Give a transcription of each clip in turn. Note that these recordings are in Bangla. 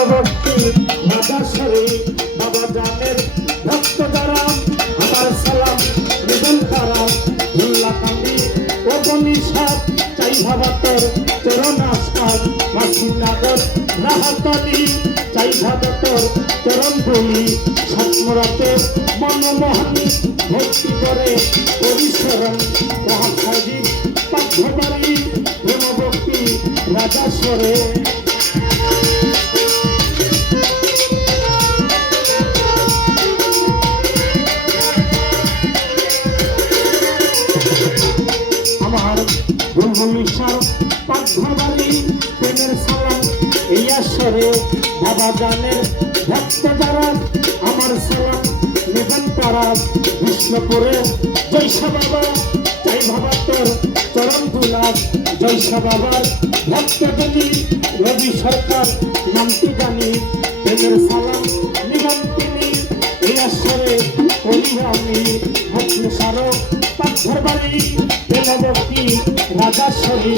প্রেমভক্তি রাজাশ্বরী বাবা জানের ভক্ত যারা আমার সালাম নিবেন তারা ধুল্লাকান্দি উপনিষদ চাই ভাবাতর চরণ আস্থান মাসিনগর রাহাতলি চাই ভাবাতর চরণ বলি সাতমরাতে মনমোহনী ভক্তি করে পরিসরণ রাহাসাজি পাঠ্যবাড়ি প্রেমভক্তি রাজাশ্বরে আমার ব্রহ্মমিশার পাঠ্যবাড়ি প্রেমের সালাম এই আসরে বাবা জানের ভক্ত যারা আমার সালাম নিবেন তারা বিষ্ণুপুরে জৈসা বাবা চাই ভাবাতর চরণ দুলাভ জৈসা বাবার ভক্তজনী রবি সরকার নামটি জানি প্রেমের সালাম নিবেন তিনি এই আসরে অভিরামী ভক্তসারক পাথরবাড়ি প্রেমভক্তি রাজাশ্বরী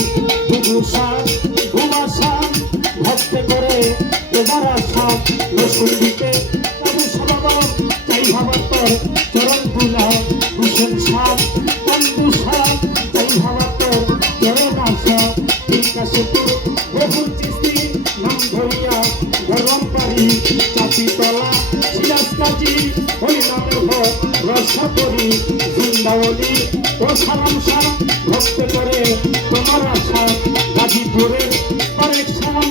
দুদুসান ঘুমাসান ভক্ত করে তোমার আশা রসুন দিতে বাবা চাই ভাবাতর চরণ দুলা হুসেন সাহ বন্ধু সাহ চাই ভাবাতর চরণ আশা বিকাশপুর বহুল চিস্তি নাম ধরিয়া গরম পারি চাপিতলা সিরাজ কাজী ওই নামের ভোগ রসা করি বৃন্দাবনী ও সালাম সাহ ভক্ত করে তোমার আশা গাজীপুরের অনেক সাম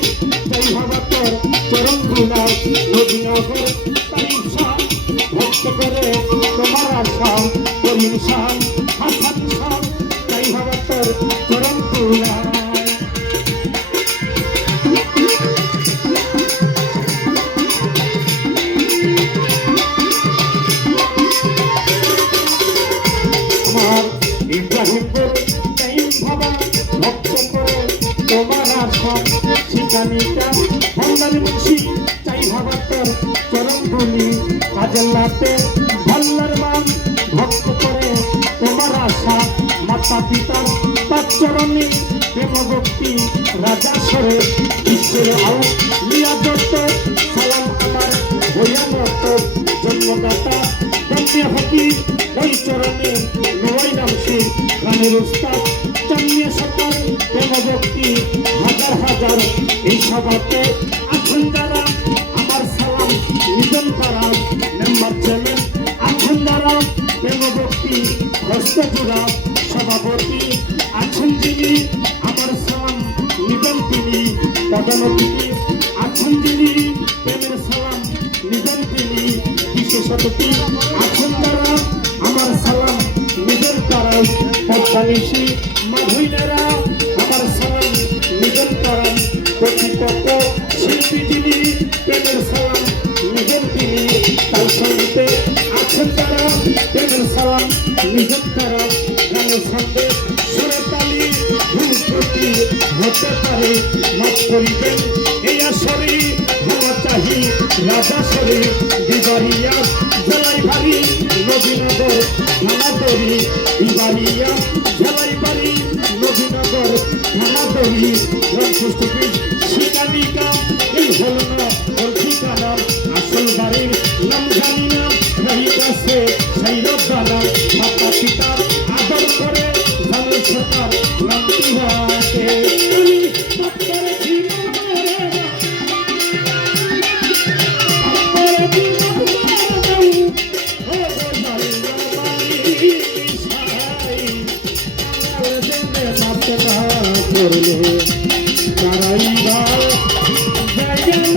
চাই ভাবাতর চরণ দুলা নদীনগর তারিফ সাহ ভক্ত করে তোমার আশা করিম সাহ হাসান সাহ চাই ভাবাতর চরণ দুলা ইব্রাহিমপুর টাইম ভাবা ভক্ত করে তোমার আশা শিকানিকা ভান্ডারি মুন্সি চাই ভাবাতর চরণ বলি কাজের লাতে ভাল্লার মান ভক্ত করে তোমার আশা মাতা পিতার পাঁচ চরণে প্রেমভক্তি রাজাশ্বরে বিশ্বের আউ লিয়া দত্ত সালাম আমার ভয়ানত জন্মদাতা বন্দে ফকির ওই চরণে নোয়াই নামছে গানের উস্তাদ চান্নিয়া সরকার প্রেমভক্তি হাজার হাজার এই সভাতে আছেন যারা আমার সালাম নিবেন তারা মেম্বার চেয়ারম্যান আছেন যারা প্রেমভক্তি হস্তজোড়া সভাপতি আছেন যিনি আমার সালাম নিবেন তিনি প্রধান অতিথি আছেন যিনি প্রেমের সালাম নিবেন তিনি বিশেষ অতিথি আছেন যারা আমার সালাম নিবেন তারা পদ্মানিশী মাধুইনেরা আমার সালাম নিবেন তারা প্রতিপক্ষ শিল্পী যিনি প্রেমের সালাম নিবেন তিনি তার সঙ্গে আছেন তারা প্রেমের সালাম নিবেন তারা গানের সঙ্গে সুরতালি ভূপতি হতে পারে মাফ করিবেন এই আসরে ভালো চাহি রাজাশ্বরী দিবারিয়া জেলাই ভারী নবীনগর থানাদরি দিবারিয়া জেলাই বাড়ি নবীনগর থানাদরি রংপুষ্টির শিকালিকা এই হল না ওর ঠিকানা আসল বাড়ির নাম জানি না রহিদাসে সেই রব্বানা মাতা পিতা আদর করে জানো সরকার নামটি হাতে করলে তারাই ভালো জায়গা